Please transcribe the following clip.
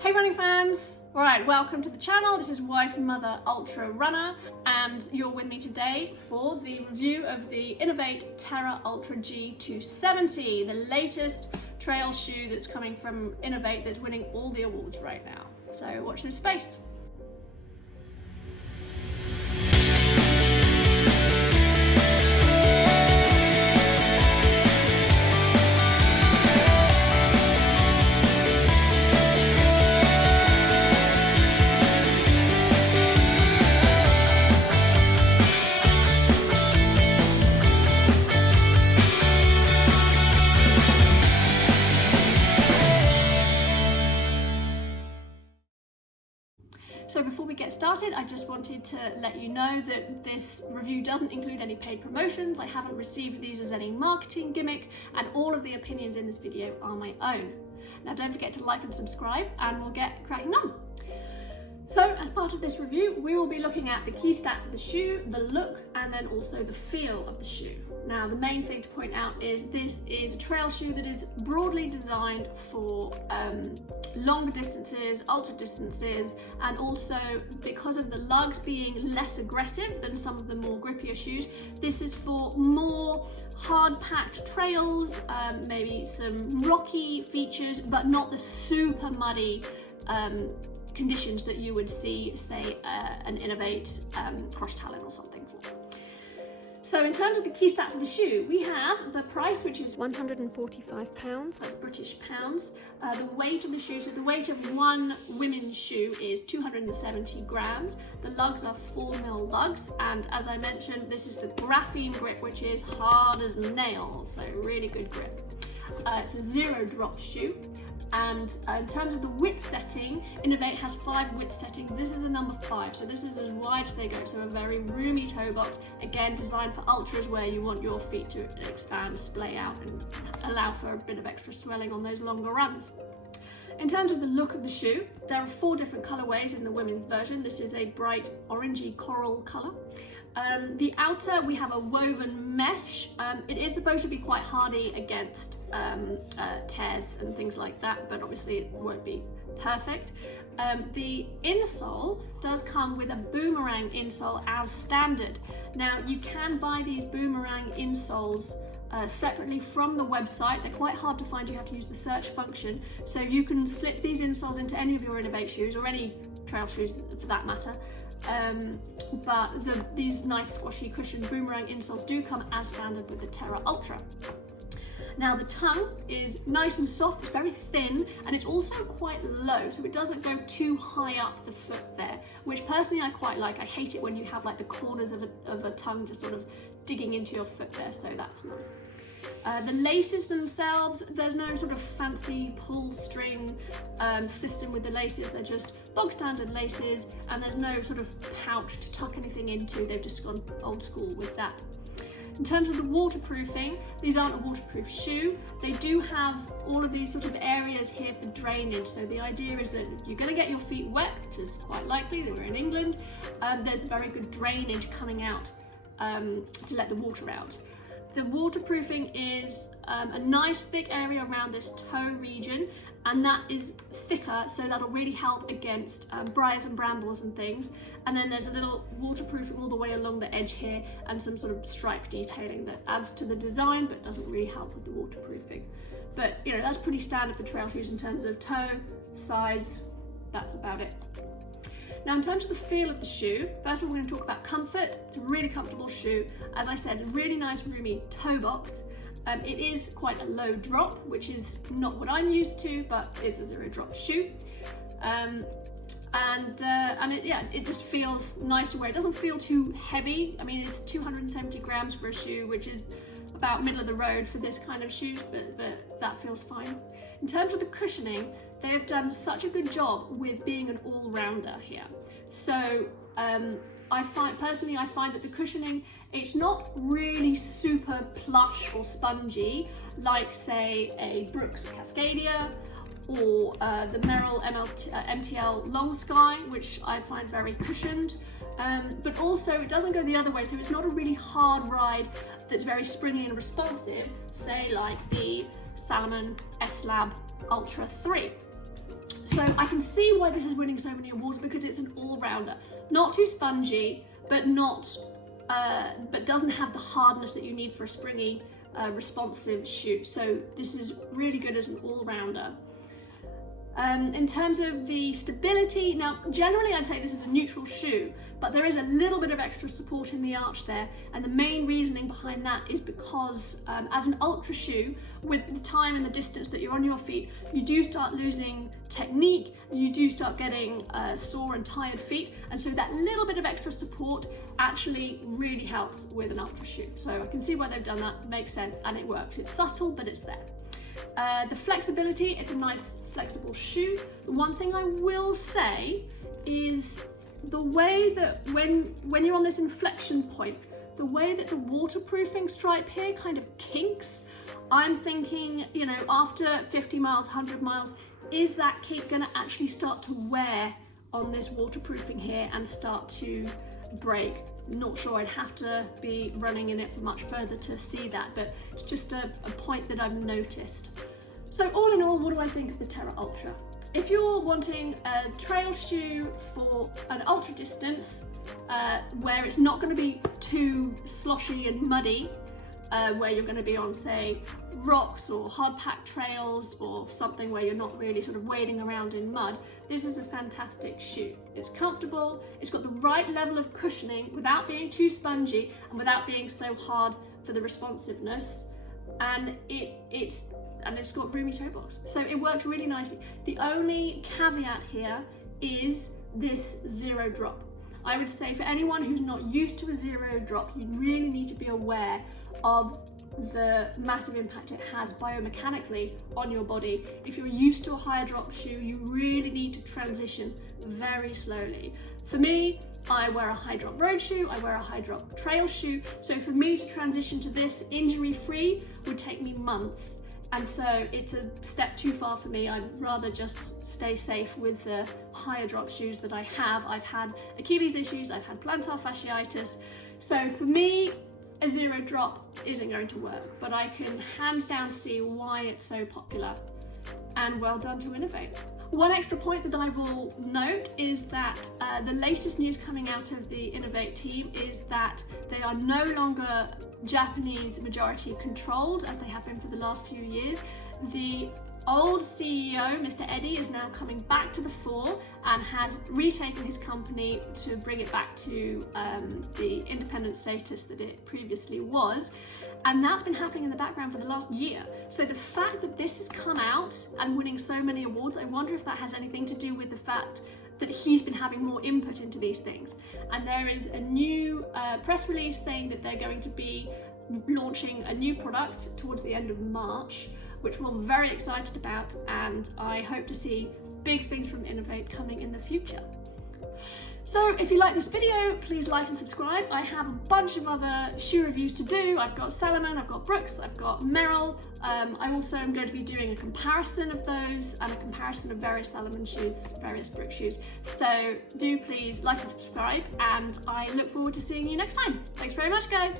Hey running fans! Alright, welcome to the channel. This is Wife and Mother Ultra Runner and you're with me today for the review of the Inov-8 Terra Ultra G 270, the latest trail shoe that's coming from Inov-8 that's winning all the awards right now. So watch this space. So before we get started, I just wanted to let you know that this review doesn't include any paid promotions. I haven't received these as any marketing gimmick, and all of the opinions in this video are my own. Now don't forget to like and subscribe, and we'll get cracking on. So as part of this review, we will be looking at the key stats of the shoe, the look, and then also the feel of the shoe. Now the main thing to point out is this is a trail shoe that is broadly designed for longer distances, ultra distances, and also because of the lugs being less aggressive than some of the more grippier shoes, this is for more hard-packed trails, maybe some rocky features, but not the super muddy conditions that you would see, say, an Inov-8 Crush Talon or something for. So in terms of the key stats of the shoe, we have the price, which is £145, that's British pounds. The weight of the shoe, so the weight of one women's shoe is 270 grams. The lugs are 4mm lugs, and as I mentioned, this is the graphene grip, which is hard as nails, so really good grip. It's a zero drop shoe. And in terms of the width setting, Inov-8 has 5 width settings. This is a number 5, so this is as wide as they go, so a very roomy toe box, again designed for ultras where you want your feet to expand, splay out, and allow for a bit of extra swelling on those longer runs. In terms of the look of the shoe, there are 4 different colorways in the women's version. This is a bright orangey coral color. The outer, we have a woven mesh. It is supposed to be quite hardy against tears and things like that, but obviously it won't be perfect. The insole does come with a boomerang insole as standard. Now you can buy these boomerang insoles separately from the website. They're quite hard to find. You have to use the search function. So you can slip these insoles into any of your Inov-8 shoes, or any trail shoes for that matter. But these nice squashy cushion boomerang insoles do come as standard with the Terra Ultra. Now the tongue is nice and soft, it's very thin, and it's also quite low, so it doesn't go too high up the foot there, which personally I quite like. I hate it when you have like the corners of a tongue just sort of digging into your foot there, so that's nice. The laces themselves, there's no sort of fancy pull string system with the laces. They're just bog standard laces, and there's no sort of pouch to tuck anything into. They've just gone old school with that. In terms of the waterproofing, these aren't a waterproof shoe. They do have all of these sort of areas here for drainage. So the idea is that you're going to get your feet wet, which is quite likely that we're in England. There's very good drainage coming out to let the water out. The waterproofing is a nice thick area around this toe region, and that is thicker, so that'll really help against briars and brambles and things. And then there's a little waterproofing all the way along the edge here, and some sort of stripe detailing that adds to the design but doesn't really help with the waterproofing. But you know, that's pretty standard for trail shoes in terms of toe, sides, that's about it. Now in terms of the feel of the shoe, first of all we're going to talk about comfort. It's a really comfortable shoe. As I said, a really nice roomy toe box. It is quite a low drop, which is not what I'm used to, but it's a zero drop shoe. It just feels nice to wear. It doesn't feel too heavy. I mean, it's 270 grams for a shoe, which is about middle of the road for this kind of shoe, but that feels fine. In terms of the cushioning, they have done such a good job with being an all-rounder here. So I find that the cushioning, it's not really super plush or spongy like, say, a Brooks Cascadia or the Merrell MTL Long Sky, which I find very cushioned. But also it doesn't go the other way, so it's not a really hard ride that's very springy and responsive, say like the Salomon S-Lab Ultra 3. So So I can see why this is winning so many awards, because it's an all-rounder. Not too spongy, but doesn't have the hardness that you need for a springy, responsive shoe. So this is really good as an all-rounder. In terms of the stability, now generally I'd say this is a neutral shoe, but there is a little bit of extra support in the arch there, and the main reasoning behind that is because as an ultra shoe, with the time and the distance that you're on your feet, you do start losing technique, you do start getting sore and tired feet, and so that little bit of extra support actually really helps with an ultra shoe. So I can see why they've done that, makes sense, and it works. It's subtle, but it's there. The flexibility, it's a nice flexible shoe. The one thing I will say is the way that when you're on this inflection point, the way that the waterproofing stripe here kind of kinks, I'm thinking, you know, after 50 miles, 100 miles, is that kink gonna actually start to wear on this waterproofing here and start to break? Not sure, I'd have to be running in it for much further to see that, but it's just a point that I've noticed. So all in all, what do I think of the Terra Ultra? If you're wanting a trail shoe for an ultra distance, where it's not going to be too sloshy and muddy, where you're going to be on, say, rocks or hard packed trails or something where you're not really sort of wading around in mud, this is a fantastic shoe. It's comfortable, it's got the right level of cushioning without being too spongy and without being so hard for the responsiveness, and it's got roomy toe box, so it works really nicely. The only caveat here is this zero drop. I would say for anyone who's not used to a zero drop, you really need to be aware of the massive impact it has biomechanically on your body. If you're used to a higher drop shoe, you really need to transition very slowly. For me, I wear a high drop road shoe, I wear a high drop trail shoe, so for me to transition to this injury-free would take me months. And so it's a step too far for me. I'd rather just stay safe with the higher drop shoes that I have. I've had Achilles issues, I've had plantar fasciitis. So for me, a zero drop isn't going to work, but I can hands down see why it's so popular, and well done to Inov-8. One extra point that I will note is that the latest news coming out of the Inov-8 team is that they are no longer Japanese majority controlled as they have been for the last few years. The old CEO, Mr. Eddie, is now coming back to the fore and has retaken his company to bring it back to the independent status that it previously was. And that's been happening in the background for the last year. So the fact that this has come out and winning so many awards, I wonder if that has anything to do with the fact that he's been having more input into these things. And there is a new press release saying that they're going to be launching a new product towards the end of March, which we're very excited about, and I hope to see big things from Inov-8 coming in the future. So if you like this video, please like and subscribe. I have a bunch of other shoe reviews to do. I've got Salomon, I've got Brooks, I've got Merrell. I also am going to be doing a comparison of those and a comparison of various Salomon shoes, various Brooks shoes. So do please like and subscribe, and I look forward to seeing you next time. Thanks very much, guys.